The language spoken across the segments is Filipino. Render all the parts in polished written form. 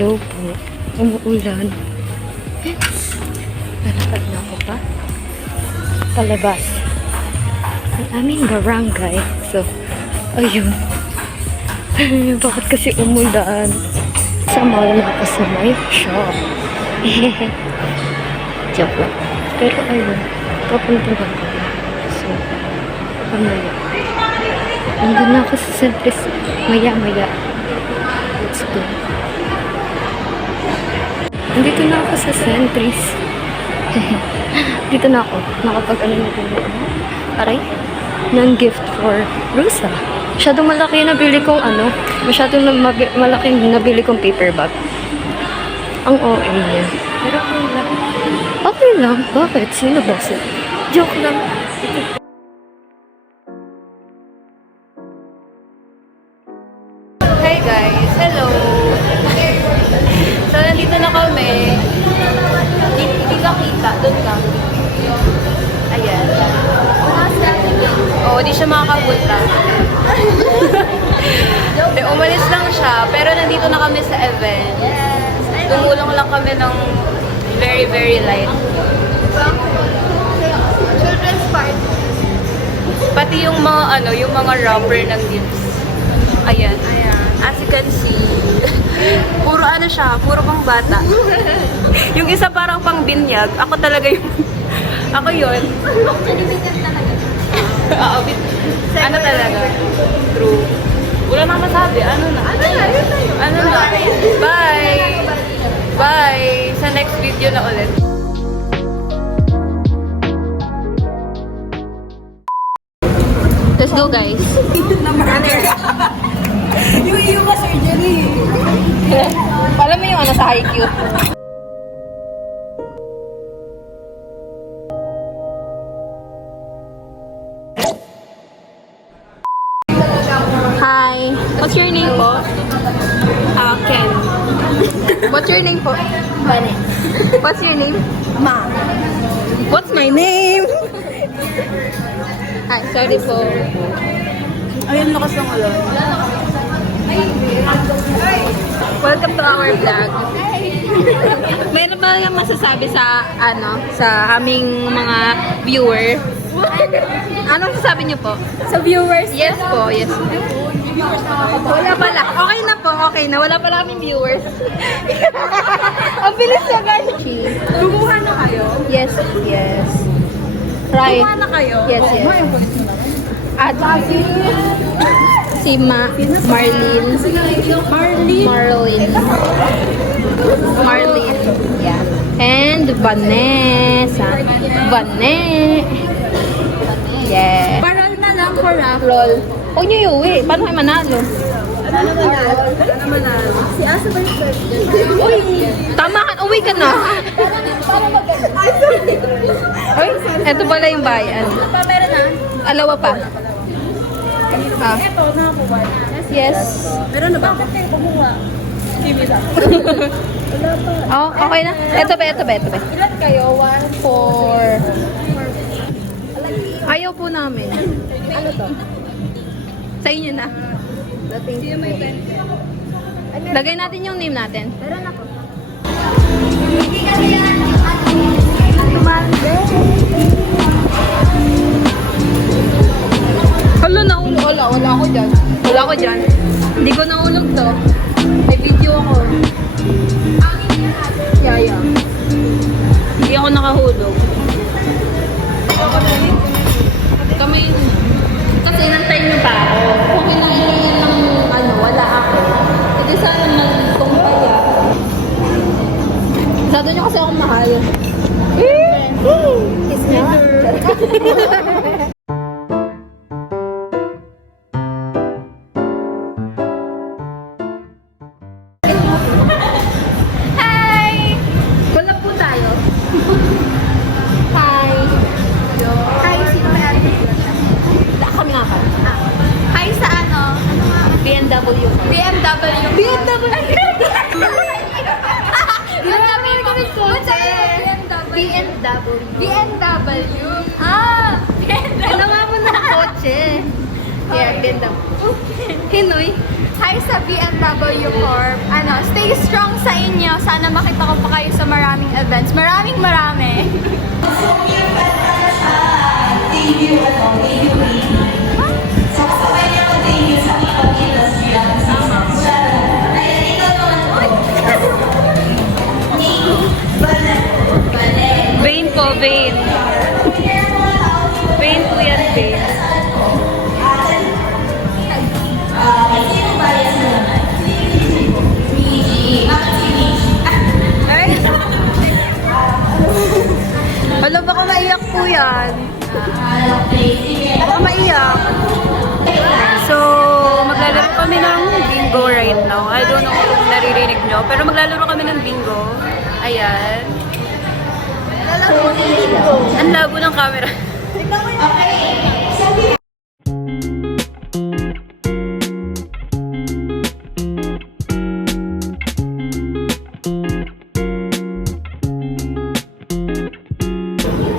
Hello po. Umuulan. Lalakad na ako pa. Palabas. Ang aming barangay. So, ayun. Bakit kasi umulan? Sa mall na ako sa may shop. Joke lang. Pero ayun. Papunta lang ako. So, pamaya. Nandun na ako sa Centris. Maya-maya. Let's go. Nandito na ako sa Centris. Dito na ako. Nakapag-ano na din ako. Aray. Non-gift for Rosa. Masyadong malaki yung nabili kong masyadong malaki yung nabili kong paper bag. Ang OA niya. Pero okay lang. Okay lang? Bakit? Sino ba? Joke lang. Hi guys! Hello! So, nandito na kami. Hindi ka kita. Doon ka. Ayan. Oo, di siya makakapunta. Umalis lang siya. Pero nandito na kami sa event. Tumulong lang kami ng very, very light. Children's party. Pati yung mga, yung mga wrapper ng gifts. Ayan. As you can see, puro siya, puro pang bata. Yung isa parang pang binyag. Ako talaga yung, ako yun. Oo, talaga. True. Wala na masabi. Ano na? Bye! Bye! Sa next video na ulit. Let's go, guys. Yung ba surgery? Alam mo yung sa IQ? Hi. What's your name po? Ken. What's your name po? Bane. What's your name? Ma. What's my name? Hi, sorry po. Ayun, lakas ng ulan. Welcome to our vlog. Meron ba yung masasabi sa sa aming mga viewer? Anong sasabi niyo po? Sa viewers? Yes po, yes. Wala pala. Okay na po, okay na. Wala pala kaming viewers. Ang bilis na guys. Kumuha na kayo? Yes, yes. Try. Kumuha na kayo? Yes, yes. At si Marlene. Marlene. Yeah. And Vanessa. Yeah. Paral na lang for Roll. Huwag niyo iuwi. Paano kayo manalo? Ano manalo? Si Asa ba yung first? Uy! Tama ka. Uwi ka na. Para Uy, eto pala yung bayan. meron na? Alawa pa. Ah, Ito, nakakuha na. yes. Meron na ba? Bakit kayo kumuha? Hindi lang. Wala pa. Oh, okay na. Ito ba? Ilan kayo? 1, 4. Ayaw po namin. Ano to? Sa inyo na. Sino may pen? Lagay natin yung name natin. Meron ako. Hala, naulog. Wala ako dyan. Wala ako dyan. Hindi ko naulog to. May video ako. Yeah. Hindi ako nakahulog. Kamay. Kasi nantayin nyo pa ako. Kung kinainin ng wala ako. Hindi sana magtumpaya. Masyado nyo kasi akong mahal. Kiss na? Hi! Collab po tayo. Hi! Hi, sino may ate? Kami nga ka. Hi sa ano? Ano nga? BMW. BMW. BMW. Ah! Alam mo na kotse. Yeah, BMW. Hinoy. hi sa BMW Corp. Stay strong sa inyo. Sana makita ko pa kayo sa maraming events. Maraming marami. Vain po, vain. Vain po yan, vain. Ay! Alam, baka maiyak po yan. Baka maiyak. So, maglalaro kami ng bingo right now. I don't know kung naririnig nyo, pero maglalaro kami ng bingo. Ayan. Ang labo ng camera.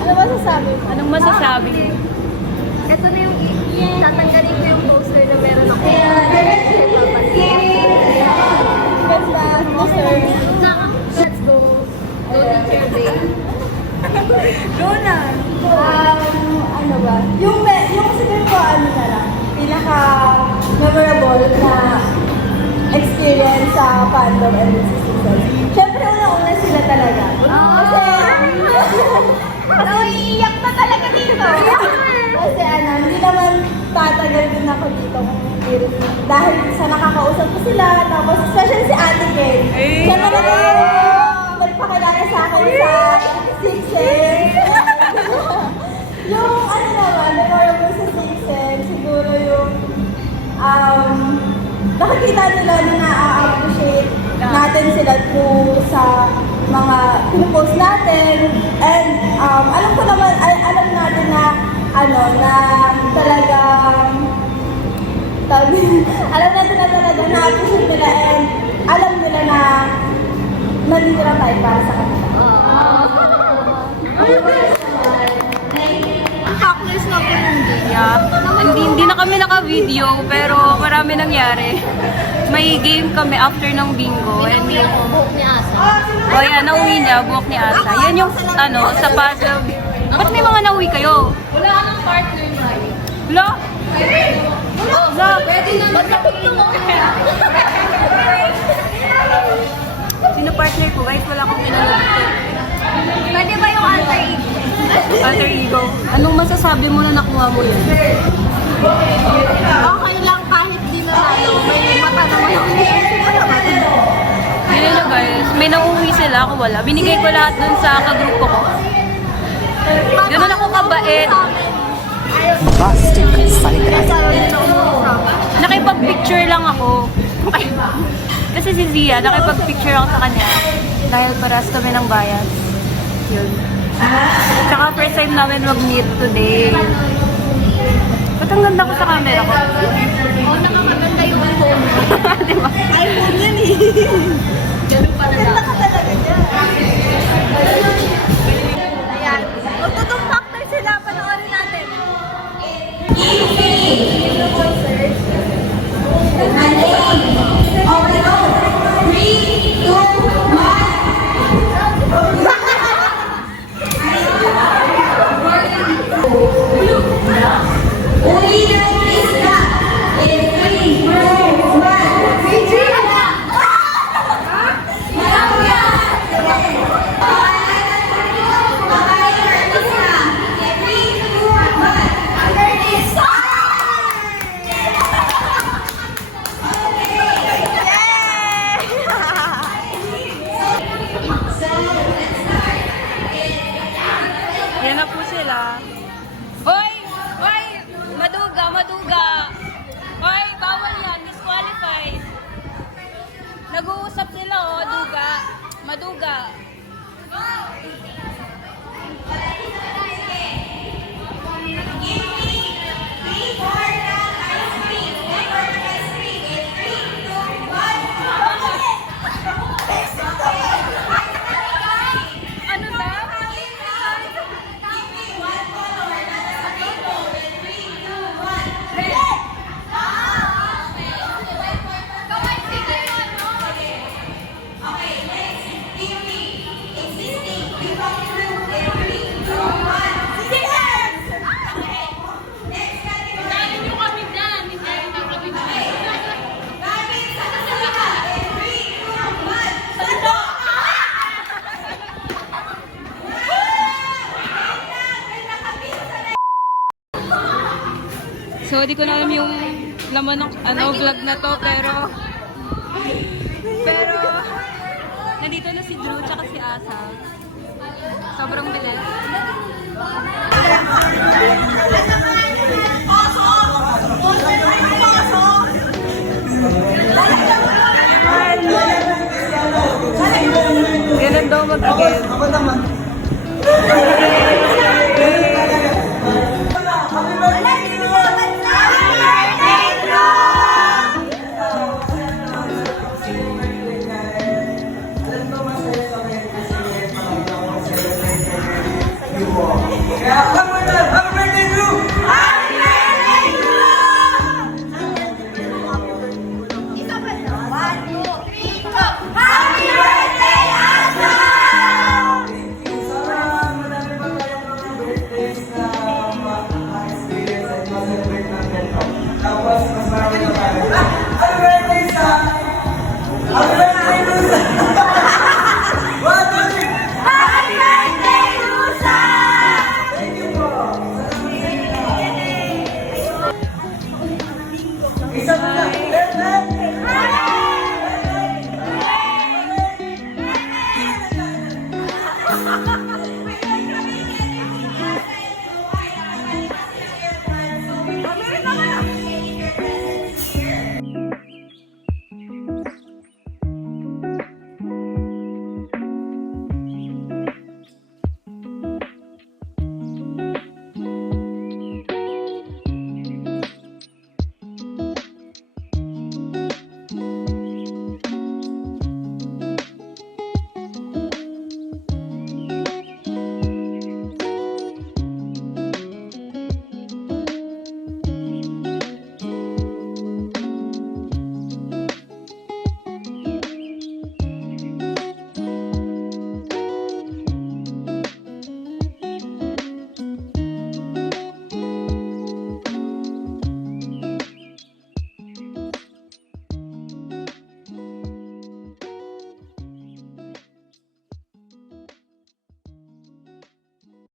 Ano masasabi mo? Anong masasabi mo? Ito na yung tatanggalin ko yung poster na meron ako. Ganda, poster. Let's go. Go teacher day. Go na! Ano ba? Yung siguro ko, ano na lang, pinaka-memorable na experience sa fandom and season. Siyempre, una-una sila talaga. Kasi, Naiiyak na talaga dito. kasi hindi naman tatagal din ako dito kung hindi rin. Dahil sa nakakausap ko sila, tapos especially si Ate Ken. Siya talaga yung magpakilala sa akin sa Sixen. Yung naman, memorable sa Sixen, siguro yung nakikita nila na na-appreciate natin sila through sa mga pinupost natin. And alam ko naman, alam natin na na talagang alam natin na talagang na-appreciate nila and alam nila na nandito lang tayo para sa kanila. Hackers na po yung Hindi na kami naka-video, pero marami nangyari. May game kami after ng bingo. And buhok ni Asa. oh yan, nauwi niya, buhok ni Asa. Yan yung, sa puzzle. Ba't may mga nauwi kayo? Wala ka ng partner na. Wala? Wala. Pwede na magkapito mo. Sino partner ko? Guys, wala akong pinanood dito. Pwede ba yung alter ego? Alter ego. Anong masasabi mo na nakuha mo yun? Okay lang kahit di na tayo, may mata naman yung Yun na guys, may nauwi sila, ako wala. Binigay ko lahat dun sa kagrupo ko. Ganun ako kabait. Bombastic salita. Nakipag-picture lang ako. Kasi si Zia, nakipag-picture ako sa kanya. Dahil paras kami ng bayan. Yun. Tsaka first time namin mag-meet today. Ba't ang ganda ko sa camera ko? Oo, nakakaganda yung phone. Diba? iPhone yan eh. Ganun pala Ganda ka talaga dyan. Ayan. Magtutong factor sila, panoorin natin. Yan na po sila. Hoy! Hoy! Maduga! Maduga! Hoy! Bawal yan! Disqualified! Nag-uusap sila oh, duga. Maduga. Ano ba? So, di ko na alam yung laman ng vlog na to, pero, nandito na si Drew tsaka si Asa. Sobrang bilis. Ganun daw mag-again.